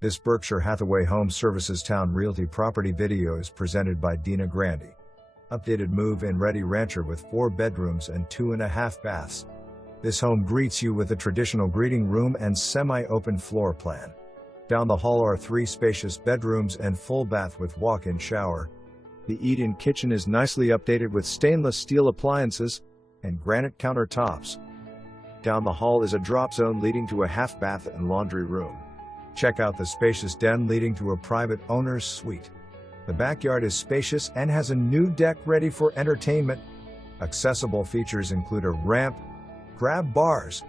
This Berkshire Hathaway Home Services Towne Realty property video is presented by Dina Grandi. Updated move-in ready rancher with 4 bedrooms and 2.5 baths. This home greets you with a traditional greeting room and semi-open floor plan. Down the hall are 3 spacious bedrooms and full bath with walk-in shower. The eat-in kitchen is nicely updated with stainless steel appliances and granite countertops. Down the hall is a drop zone leading to a half bath and laundry room. Check out the spacious den leading to a private owner's suite. The backyard is spacious and has a new deck ready for entertainment. Accessible features include a ramp, grab bars,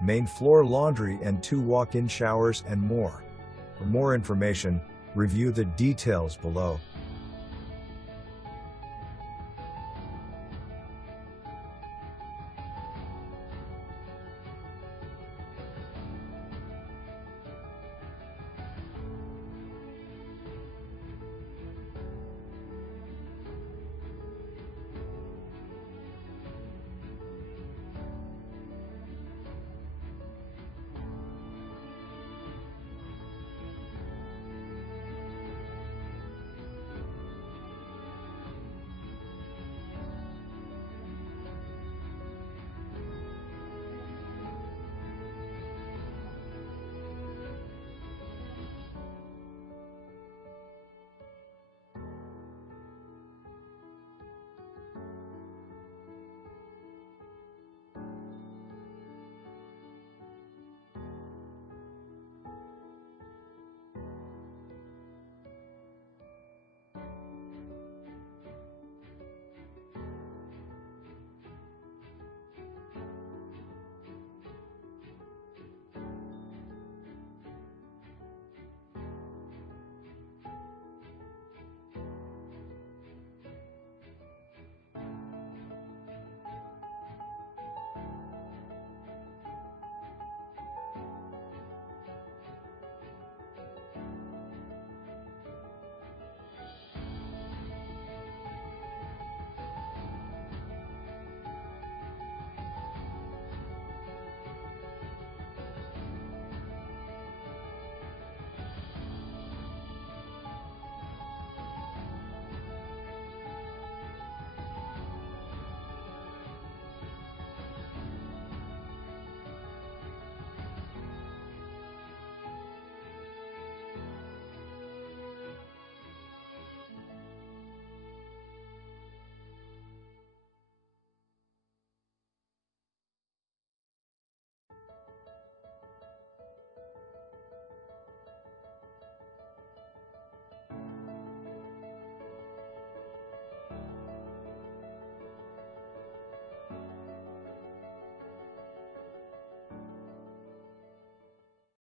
main floor laundry and 2 walk-in showers and more. For more information, review the details below.